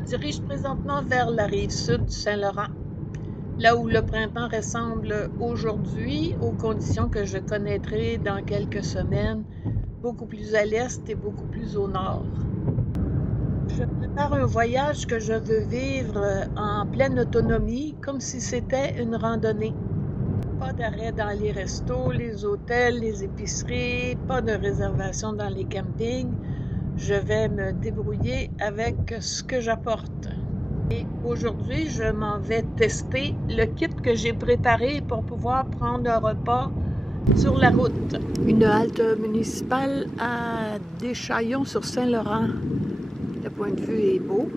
me dirige présentement vers la rive sud du Saint-Laurent, là où le printemps ressemble aujourd'hui aux conditions que je connaîtrai dans quelques semaines, beaucoup plus à l'est et beaucoup plus au nord. Je prépare un voyage que je veux vivre en pleine autonomie, comme si c'était une randonnée. Pas d'arrêt dans les restos, les hôtels, les épiceries, pas de réservation dans les campings. Je vais me débrouiller avec ce que j'apporte. Et aujourd'hui, je m'en vais tester le kit que j'ai préparé pour pouvoir prendre un repas sur la route. Une halte municipale à Deschaillons sur Saint-Laurent. Le point de vue est beau.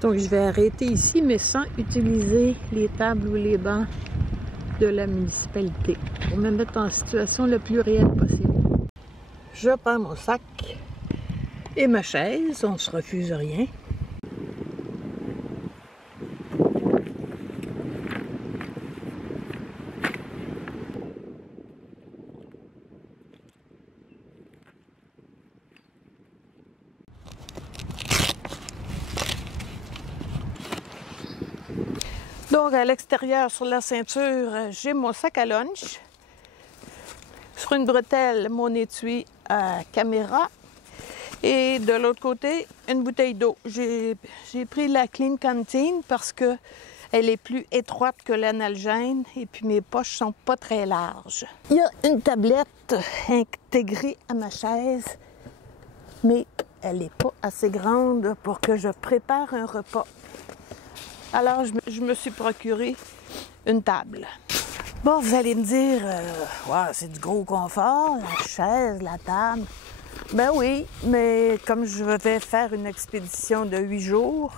Donc je vais arrêter ici, mais sans utiliser les tables ou les bancs de la municipalité pour me mettre en situation le plus réelle possible. Je prends mon sac et ma chaise, on ne se refuse rien. Donc à l'extérieur sur la ceinture, j'ai mon sac à lunch. Sur une bretelle, mon étui à caméra. Et de l'autre côté, une bouteille d'eau. J'ai pris la Clean Canteen parce que elle est plus étroite que l'analgène et puis mes poches sont pas très larges. Il y a une tablette intégrée à ma chaise, mais elle n'est pas assez grande pour que je prépare un repas. Alors, je me suis procuré une table. Bon, vous allez me dire, wow, c'est du gros confort, la chaise, la table. Ben oui, mais comme je vais faire une expédition de 8 jours,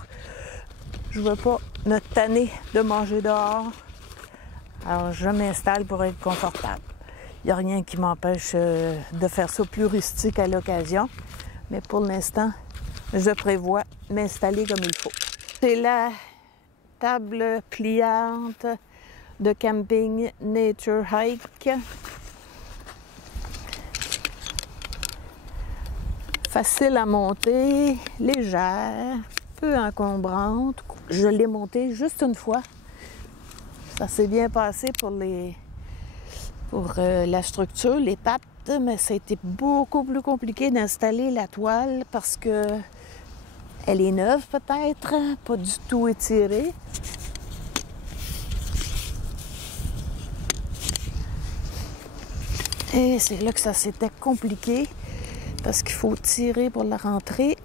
je ne veux pas me tanner de manger dehors. Alors, je m'installe pour être confortable. Il n'y a rien qui m'empêche de faire ça plus rustique à l'occasion, mais pour l'instant, je prévois m'installer comme il faut. C'est la table pliante de camping Nature Hike. Facile à monter, légère, peu encombrante. Je l'ai montée juste une fois. Ça s'est bien passé pour la structure, les pattes, mais ça a été beaucoup plus compliqué d'installer la toile parce que elle est neuve peut-être, pas du tout étirée. Et c'est là que ça s'était compliqué parce qu'il faut tirer pour la rentrée.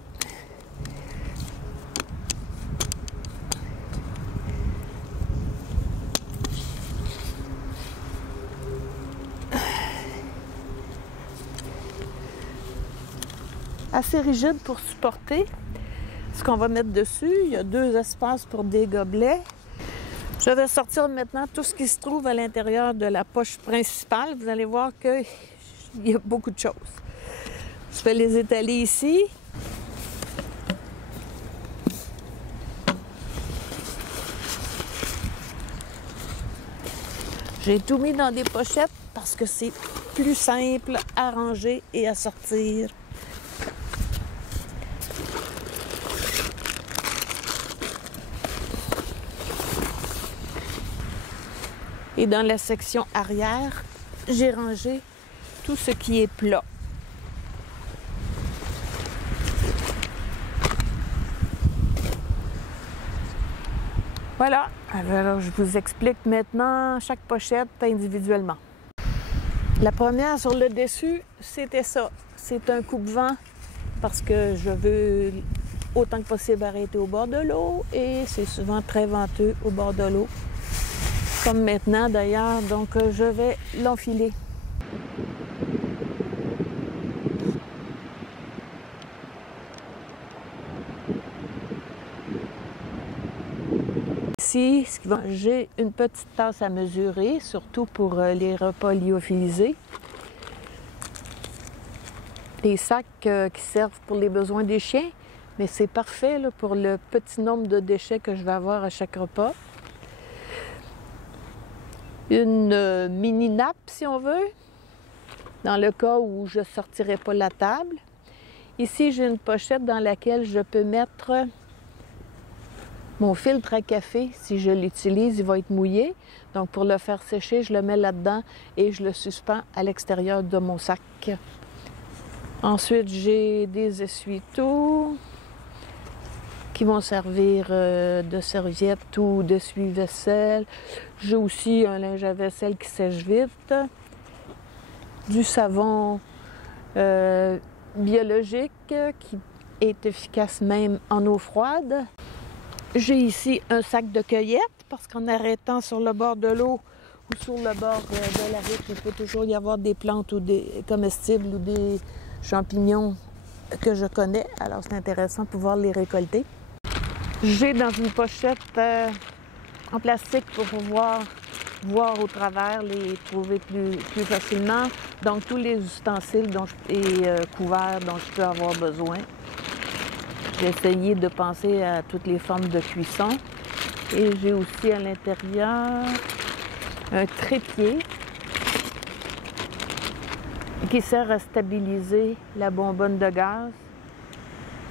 Assez rigide pour supporter ce qu'on va mettre dessus. Il y a 2 espaces pour des gobelets. Je vais sortir maintenant tout ce qui se trouve à l'intérieur de la poche principale. Vous allez voir qu'il y a beaucoup de choses. Je vais les étaler ici. J'ai tout mis dans des pochettes parce que c'est plus simple à ranger et à sortir. Et dans la section arrière, j'ai rangé tout ce qui est plat. Voilà, alors je vous explique maintenant chaque pochette individuellement. La première sur le dessus, c'était ça. C'est un coupe-vent parce que je veux autant que possible arrêter au bord de l'eau et c'est souvent très venteux au bord de l'eau. Comme maintenant d'ailleurs, donc je vais l'enfiler. Ici, j'ai une petite tasse à mesurer, surtout pour les repas lyophilisés. Des sacs qui servent pour les besoins des chiens, mais c'est parfait là, pour le petit nombre de déchets que je vais avoir à chaque repas. Une mini nappe, si on veut, dans le cas où je ne sortirai pas la table. Ici, j'ai une pochette dans laquelle je peux mettre mon filtre à café. Si je l'utilise, il va être mouillé. Donc, pour le faire sécher, je le mets là-dedans et je le suspends à l'extérieur de mon sac. Ensuite, j'ai des essuie-tout qui vont servir de serviette ou d'essuie-vaisselle. J'ai aussi un linge à vaisselle qui sèche vite. Du savon biologique qui est efficace même en eau froide. J'ai ici un sac de cueillette parce qu'en arrêtant sur le bord de l'eau ou sur le bord de la route, il peut toujours y avoir des plantes ou des comestibles ou des champignons que je connais. Alors, c'est intéressant de pouvoir les récolter. J'ai dans une pochette en plastique pour pouvoir voir au travers, les trouver plus facilement. Donc, tous les ustensiles et couverts dont je peux avoir besoin. J'ai essayé de penser à toutes les formes de cuisson. Et j'ai aussi à l'intérieur un trépied qui sert à stabiliser la bonbonne de gaz,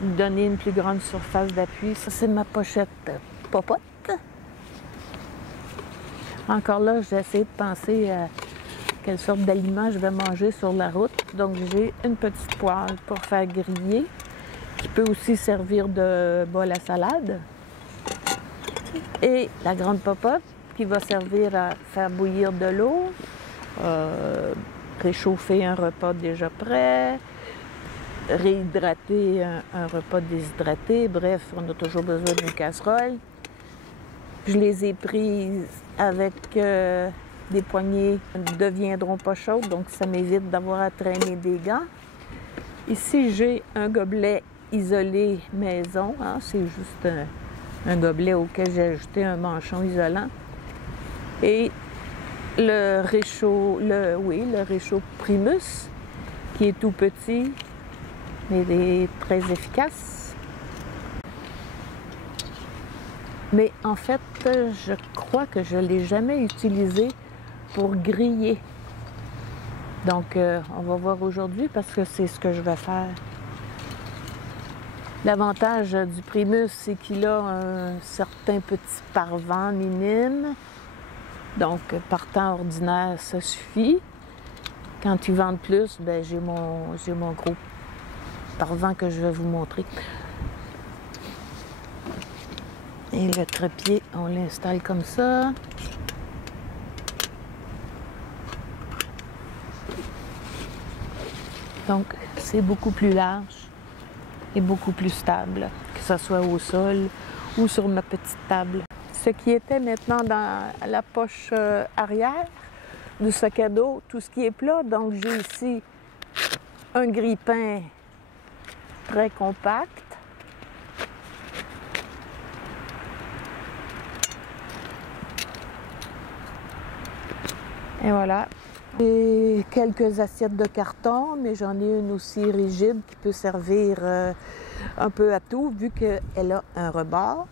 donner une plus grande surface d'appui. Ça, c'est ma pochette popote. Encore là, j'ai essayé de penser à quelle sorte d'aliments je vais manger sur la route. Donc, j'ai une petite poêle pour faire griller, qui peut aussi servir de bol à salade. Et la grande popote, qui va servir à faire bouillir de l'eau, réchauffer un repas déjà prêt, réhydrater un repas déshydraté. Bref, on a toujours besoin d'une casserole. Je les ai prises avec des poignées qui ne deviendront pas chaudes, donc ça m'évite d'avoir à traîner des gants. Ici, j'ai un gobelet isolé maison. Hein, c'est juste un gobelet auquel j'ai ajouté un manchon isolant. Et le réchaud Primus, qui est tout petit, mais il est très efficace. Mais en fait, je crois que je ne l'ai jamais utilisé pour griller. Donc, on va voir aujourd'hui parce que c'est ce que je vais faire. L'avantage du Primus, c'est qu'il a un certain petit parvent minime. Donc, par temps ordinaire, ça suffit. Quand ils vendent plus, ben, j'ai mon gros parvent que je vais vous montrer. Et le trépied, on l'installe comme ça. Donc, c'est beaucoup plus large et beaucoup plus stable, que ce soit au sol ou sur ma petite table. Ce qui était maintenant dans la poche arrière du sac à dos, tout ce qui est plat. Donc, j'ai ici un grille-pain très compact. Et voilà. Et quelques assiettes de carton, mais j'en ai une aussi rigide qui peut servir un peu à tout, vu qu'elle a un rebord.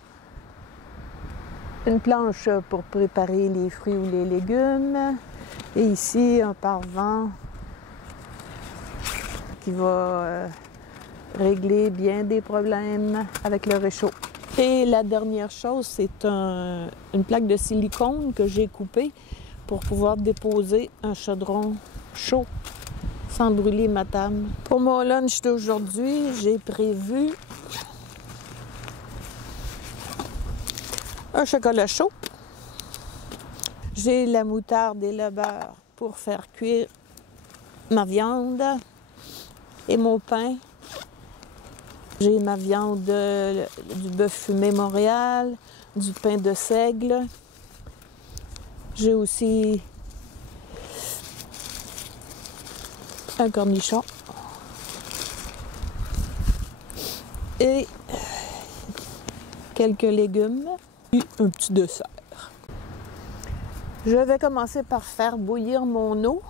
Une planche pour préparer les fruits ou les légumes. Et ici, un parvent qui va régler bien des problèmes avec le réchaud. Et la dernière chose, c'est une plaque de silicone que j'ai coupée pour pouvoir déposer un chaudron chaud sans brûler ma table. Pour mon lunch d'aujourd'hui, j'ai prévu un chocolat chaud. J'ai la moutarde et le beurre pour faire cuire ma viande et mon pain. J'ai ma viande du bœuf fumé Montréal, du pain de seigle. J'ai aussi un cornichon et quelques légumes et un petit dessert. Je vais commencer par faire bouillir mon eau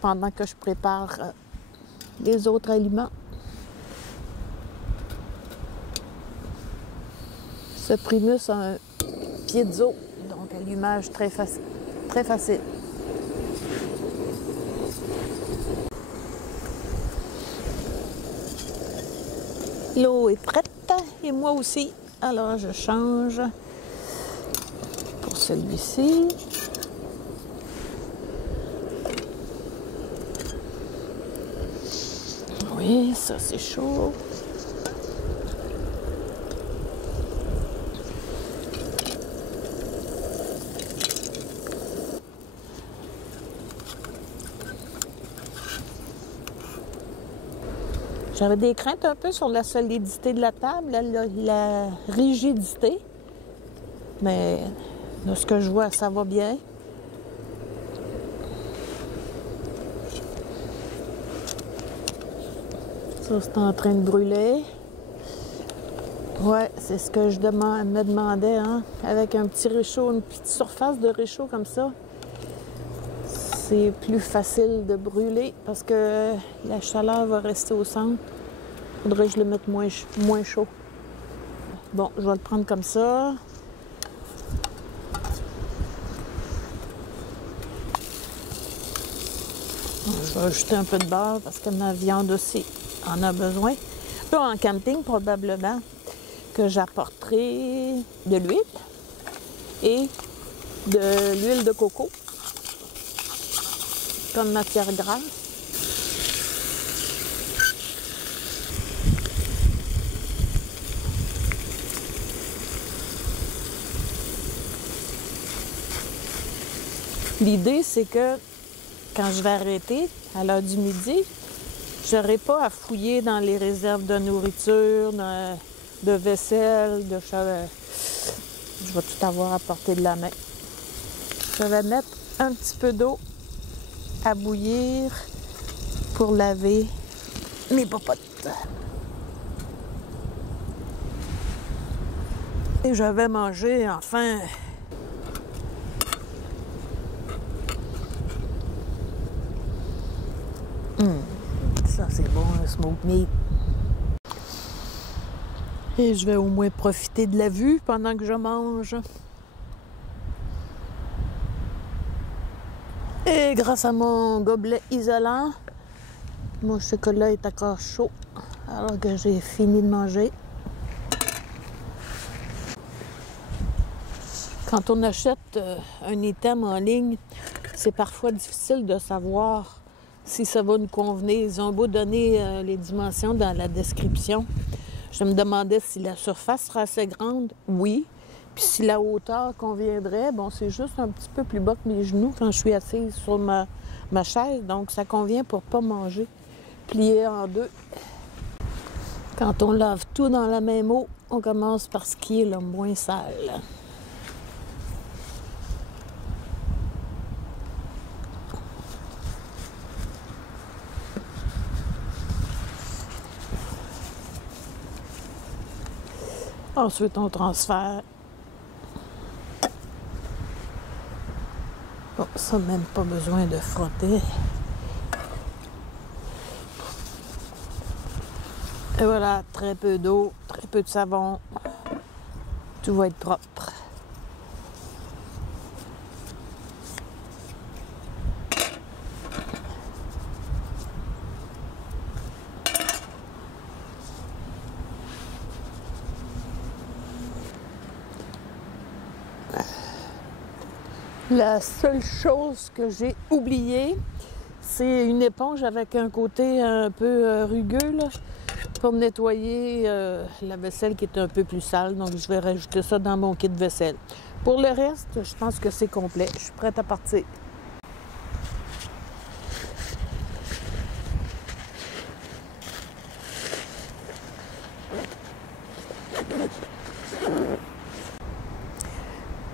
pendant que je prépare les autres aliments. Ce Primus a un piezo, donc allumage très facile. L'eau est prête et moi aussi. Alors, je change pour celui-ci. Oui, ça c'est chaud. J'avais des craintes un peu sur la solidité de la table, la rigidité. Mais de ce que je vois, ça va bien. Ça, c'est en train de brûler. Ouais, c'est ce que je me demandais, hein. Avec un petit réchaud, une petite surface de réchaud comme ça, c'est plus facile de brûler parce que la chaleur va rester au centre. Faudrait que je le mette moins chaud. Bon, je vais le prendre comme ça. Je vais ajouter un peu de beurre parce que ma viande aussi en a besoin. Là, en camping, probablement que j'apporterai de l'huile et de l'huile de coco comme matière grasse. L'idée, c'est que quand je vais arrêter à l'heure du midi, je n'aurai pas à fouiller dans les réserves de nourriture, de vaisselle, de chaleur. Je vais tout avoir à portée de la main. Je vais mettre un petit peu d'eau à bouillir pour laver mes popotes. Et je vais manger enfin. Ça, c'est bon, un smoked meat. Et je vais au moins profiter de la vue pendant que je mange. Et grâce à mon gobelet isolant, mon chocolat est encore chaud alors que j'ai fini de manger. Quand on achète un item en ligne, c'est parfois difficile de savoir si ça va nous convenir. Ils ont beau donner les dimensions dans la description. Je me demandais si la surface sera assez grande. Oui. Puis si la hauteur conviendrait, bon, c'est juste un petit peu plus bas que mes genoux quand je suis assise sur ma chaise. Donc, ça convient pour pas manger plié en deux. Quand on lave tout dans la même eau, on commence par ce qui est le moins sale. Ensuite, on transfère. Bon, ça, même pas besoin de frotter. Et voilà, très peu d'eau, très peu de savon. Tout va être propre. La seule chose que j'ai oubliée, c'est une éponge avec un côté un peu rugueux là, pour nettoyer la vaisselle qui est un peu plus sale. Donc, je vais rajouter ça dans mon kit de vaisselle. Pour le reste, je pense que c'est complet. Je suis prête à partir.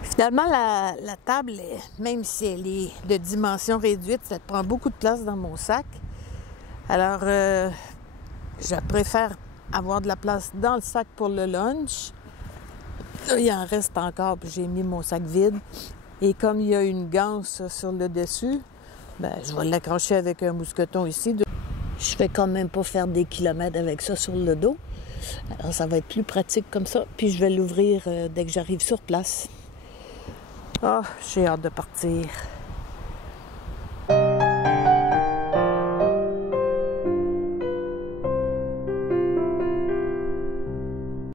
Finalement, la table, même si elle est de dimension réduite, ça prend beaucoup de place dans mon sac. Alors, je préfère avoir de la place dans le sac pour le lunch. Là, il en reste encore, puis j'ai mis mon sac vide. Et comme il y a une ganse sur le dessus, ben, je vais l'accrocher avec un mousqueton ici. Je vais quand même pas faire des kilomètres avec ça sur le dos. Alors, ça va être plus pratique comme ça. Puis, je vais l'ouvrir dès que j'arrive sur place. Ah, j'ai hâte de partir.